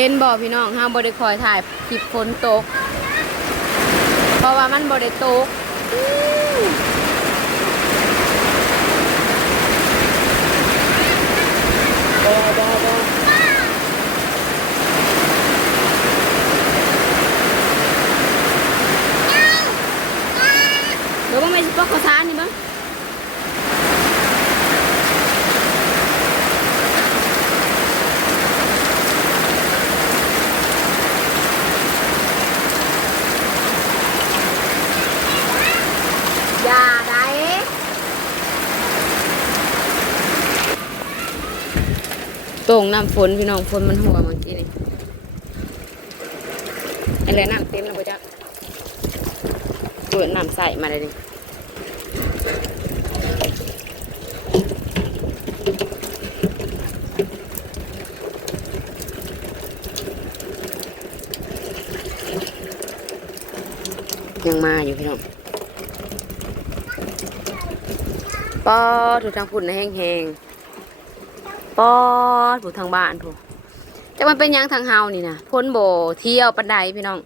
เห็นบ่พี่น้องห้ามบริคอยถ่ายคลิปฝนตก เพราะว่ามันบ่ได้ตกบ่บ่บ่เดี๋ยวบ่แม่สิปอกข้าวสารนี่บ่ อย่าได้ ตรงน้ำฝนพี่น้องฝนมันหัวเมื่อกี้นี่อะไรน้ำเต็มแล้วจ๊ะเปิดน้ำใส่มาเลยดิยังมาอยู่พี่น้องปอถูกทางฝุ่นนะแห้งๆ ปอดถูกทางบ้านถูกจะมันเป็นยังทางเฮานี่นะพ้นโบเที่ยวปันไดพี่น้อง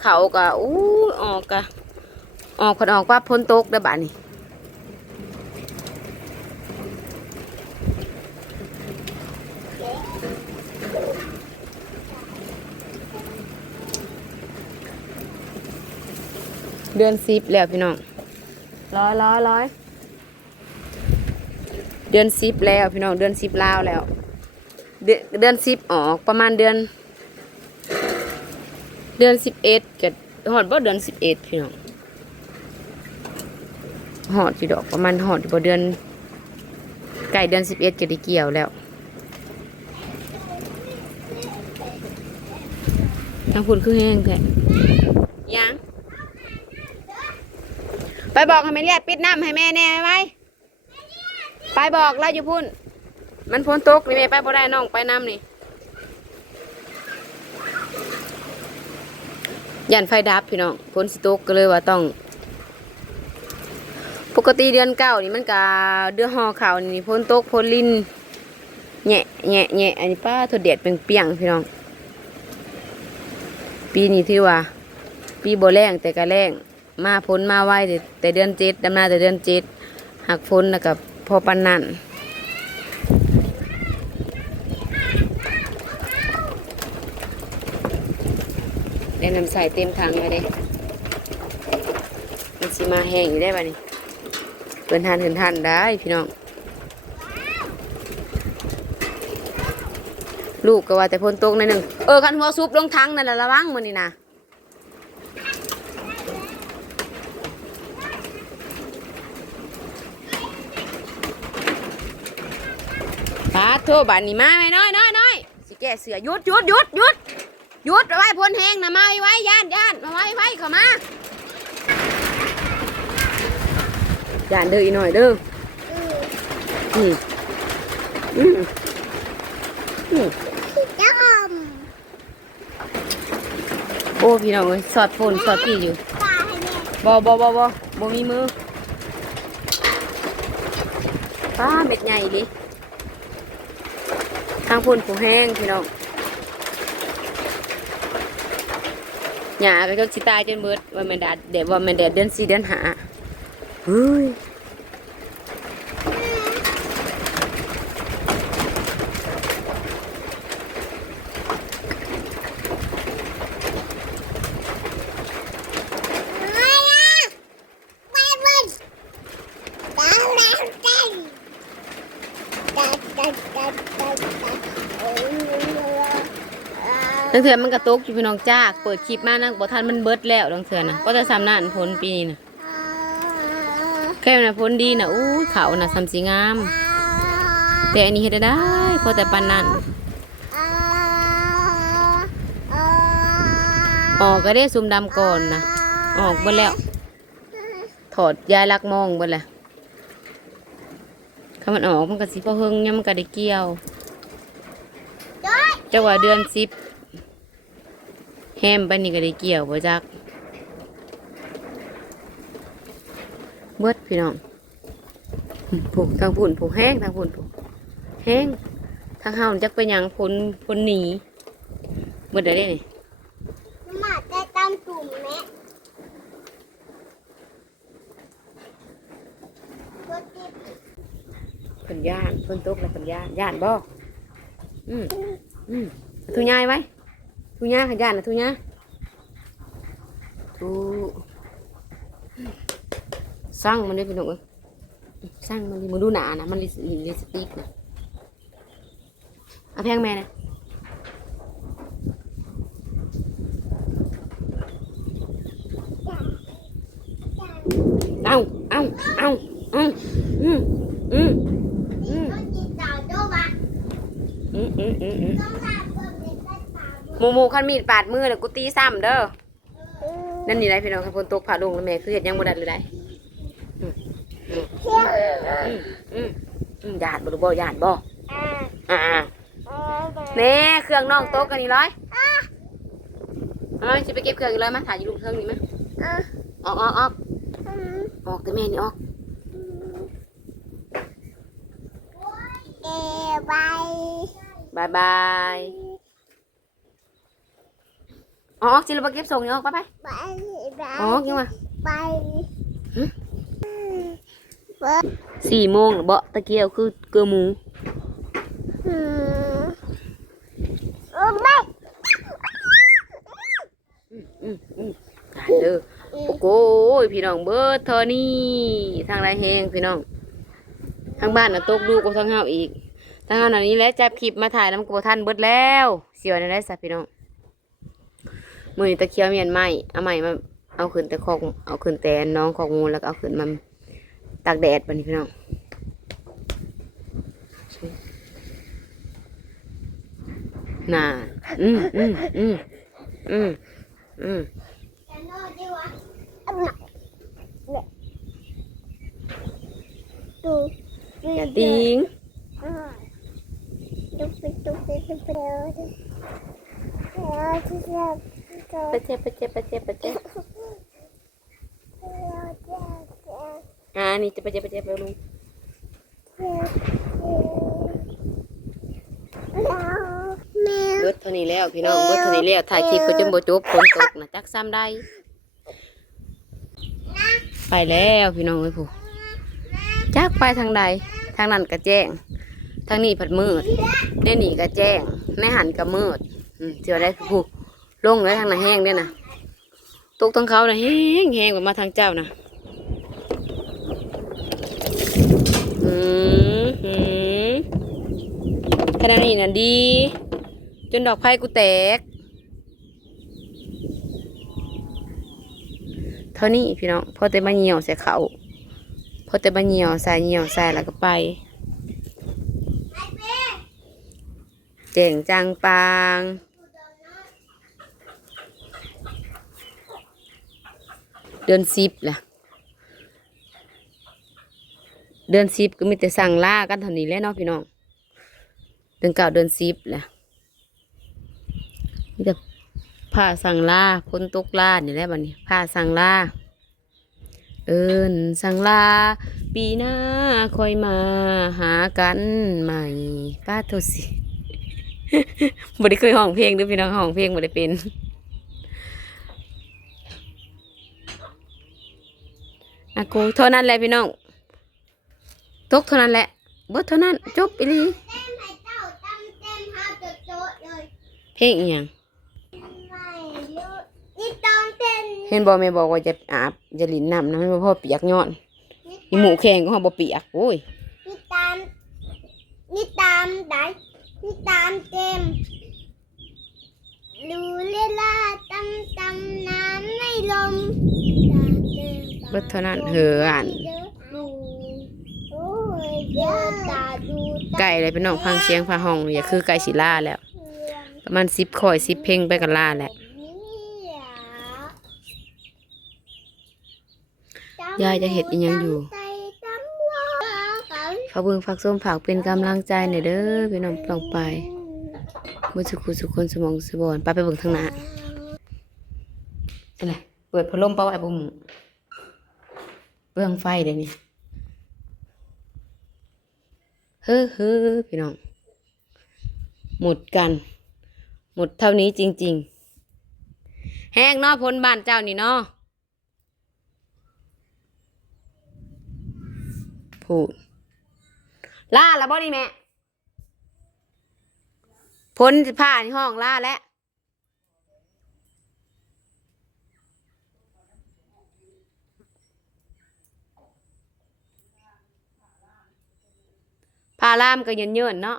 เขากะอู้ออกกะออกคนออกว่าพ้นตกได้บ้านนี่เดือนสิบแล้วพี่น้องร้อยร้อยร้อย เดือนสิบแล้วพี่น้องเดือนสิบลาวแล้ว เดือนเดือนสิบออกประมาณเดือน เดือนสิบเอ็ดเกับหอดบ่เดือนสิบเอ็ดพี่น้องหอดจีดอกประมาณหอดบ่เดือนไก่เดือนสิบเอ็ดเก็ได้เกี่ยวแล้วทางฝุ่นคือแห้งแท้ยัง ไปบอกให้แม่เรียกปิดน้ำให้แม่แน่ไว้ ไปบอกแล้วอยู่พุ่น มันพ้นตกนี่แม่ไปบ่ได้น้องไปน้ำนี่ยันไฟดับพี่น้องพ้นสิตกก็เลยว่าต้อง ปกติเดือนเก้านี่มันกะเดือนห่อข่าวนี่พ้นตกพ้นลินแหนะแหนะแหนะอันนี้ป้าทดเดียดเป็นเปียงพี่น้อง ปีนี้ถือว่า ปีโบแรงแต่ก็แรงมาพ้นมาไหวแต่แต่เดือนเจ็ดดำนาแต่เดือนเจ็ดหักพ้นแล้วกับ อปันนั่นเล่นน้ำใส่เต็มถังเลยเด้มันสิมาแห้งอยู่ได้ป่ะนี่เพิ่นทานเพิ่นทานได้พี่น้อง ลูกก็ว่าแต่พ้นตกหนหนึ่งเออคันหัวซุปลงทังนั่นแหละระวังมันนี่นะ ปาดโทบานนี่มาไหมน้อยน้อยน้อยสิแกเสือหยุดหยุดหยุดหยุดหยุดเอาไว้พ้นแห้งนะมาไว้ไว้ย่านย่านมาไว้ไว้เข้ามาย่านเด้ออีหน่อยเด้ออืมอืมอืมจ้อมโอ้พี่น้องเอ้ยสอดฝนสอดพี่อยู่ตาให้แม่บอบอบอบอบมีมือป้าเม็ดใหญ่ดิทางพุ่นผูแห้งพี่น้องหยาก็จะสิตายจนเบิดว่ามันแดดเดี๋ยวว่ามันแดดเดือนสี่เดือนหาเฮ้ย ไม่นะไม่ไม่ตาแล้วตันตัดตัดตัดตัดตัดโอ้ย ดัง เถื่อมันกระตุกอยู่พี่น้องจากเปิดคลิปมานะบ่ทันมันเบิดแล้วดังเถื่อนะก็จะซ้ำนั่นพ้นปีนี้นะแค่นะพ้นดีนะอู้ยเขานะซ้ำสีงาม แต่อันนี้เฮ็ดได้พอแต่ปานนั้นออกก็ได้ซุ่มดำก่อนนะออกเบิดแล้ว ถอดยายลักมองเบิดแหละถ้ามันออกมันก็สิพอเฮงเนี่ยมันก็ได้เกี่ยวเจ้าว่าเดือนสิบ แฮมไปนี่ก็ได้เกี่ยวบ่จักเบิดพี่น้องผูกทางผุ่นผูกแห้งทางผุ่นผูกแห้งทางเฮาจักไปหยังผลผลหนีเบิดได้ได้นี่หมาได้ตามตุ่มแม่ตัวติดเพิ่นย่านเพิ่นตกแล้วเพิ่นย่านย่านบ่อืมอืมทุยายไว้ ทุยาขย่านนะทุยาทุสร้างมันได้พี่น้องเอ้ยสร้างมันดิมึงดูหนา มูหมูคันมีดปาดมือแล้วกูตีซ้ำเด้อนั่นนี่ไรพี่น้องครับคนตกผ่าลงแล้วแม่คือเห็ดหยังบ่ได้เลยได้อืมอืมอืมอืมอืมหยาดบ่รู้บ่หยาดบ่อ่าอ่าอ่าแน่เครื่องน้องโต๊ะกันนี่ร้อยเอาสิไปเก็บเครื่องอีกร้อยมาถ่ายอยู่ลูกเครื่องนี่มั้ยอ่าออกออกออกอืมออกแต่แม่นี่ออกเอ๋ไปบายบาย ออกสิเราไปเก็บส่งนี่ออกไปไปไปไปออกยังวะไปสี่โมงแล้วบ่ตะเกียวคือเกลือหมูอืมเออไม่อืมอืมได้เด้อโอ้โหพี่น้องเบิดเท่านี้ทางไรแหงพี่น้อง ทางบ้านน่ะตกดูกว่าทางเฮาอีก ทางเฮาน่ะนี้แหล้วจับคลิปมาถ่ายน้ำกบท่านเบิดแล้ว เสียวในได้สัพี่น้อง มือนี้ตะเคียวเมียนไหมเอาใหม่มาเอาขึ้นแต่คอกเอาขึ้นแต่น้องคอกงูแล้วก็เอาขึ้นมาตากแดดบัดนี้พี่น้องน่าอืมอืมอืมอืมอืมจะนอนดีวะอันน่ะเนี่ยดูอย่าติงอ่าดูไปดูไปดูไปดู เดี๋ยวที่จะจะปะเจปะเจปะเจปะเจอ่านี่จะปะเจ็บปะเจ็บไปลุงเบิดเท่านี้แล้วพี่น้องเบิดเท่านี้แล้วถ่ายคลิปก็จนบ่จบฝนตกนะจักซ้ำได้ ไปแล้วพี่น้องเอ้ยผู้จักไปทางใด ทางนั้นก็แจ้ง ทางนี้ผัดมืดในนี่ก็แจ้งในหันก็มืดเจอได้ผู้ ลงแล้วทางน่ะแห้งด้วยนะตกทางเขาน่ะแห้งแห้งกว่ามาทางเจ้านะอืมอืมขณะนี้น่ะดี จนดอกไผ่กูแตก เท่านี้พี่น้องพอแต่มาเหี่ยวใส่เขาพอแต่มาเหี่ยวใส่เหี่ยวใส่แล้วก็ไปเจ๋งจังปาง เดือนสิบล่ะเดือนสิบก็มีแต่สั่งล่ากันเท่านี้แหล้วเนาะพี่น้อง เดือนเก้าเดือนสิบแหละมีแต่ผ้าสั่งล่าพ้นตกล่านี่แหละบัดนี้ผ้าสั่งล่าเอินสั่งลา ปีหน้าคอยมาหากันใหม่ป้าโทสิบ่ได้เคยห้องเพลงด้วยพี่น้องห้องเพลงบ่ได้เป็น อากูเท่านั้นแหละพี่น้องตกเท่านั้นแหละเบิดเท่านั้นจบอีหลีเลยเพลงอีหยังเห็นบอกแม่บอกว่าจะอาบจะลินน้ำนะมันบ่อเปียกย้อนอีหมูแข็งก็บ่เปียกโอ้ยนี่ตามนี่ตามไหนนี่ตามเต็มรู้เวลาตำตำน้ำไม่ลม เบิดเท่านั้นเหออ่านดูโอ้ยเยอะตาดูตาไก่อะไรเป็นน้องฟังเสียงฟ้าห้องอย่าคือไก่สิล่าแล้ว ประมาณ10ข่อย10เพลงไปกันล่าแหละยายจะเฮ็ดอีหยังอยู่ฝากเบิ่งฝากส้มฝากเป็นกำลังใจหน่อยเด้อพี่น้องลองไปบ่สุขุสุคนสมองสบอนไปไปเบิ่งทางหน้าอะไรเปิดพัดลมเป่าไอ้บ่หมู เบื้องไฟเดี๋ยวนี้เฮ้อเฮ้อพี่น้อง หมดกัน หมดเท่านี้จริง ๆ แห้งเนาะพ้นบ้านเจ้านี่เนาะพูดล่าล้วบ่นี่แม่พ้นผ้าที่ห้องล่าแล้ว ผ้าล่ามก็เยินเยินเนาะ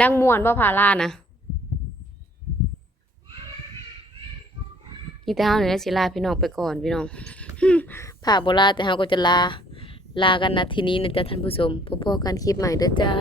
ดังมวนว่าพาล่านะนี่แต่เฮาเนี่ยสิลาพี่น้องไปก่อนพี่น้องพาโบลาแต่เฮาก็จะลา ลากันนาทีนี้นะจ๊ะท่านผู้ชมพบกันคลิปใหม่เด้อจ้า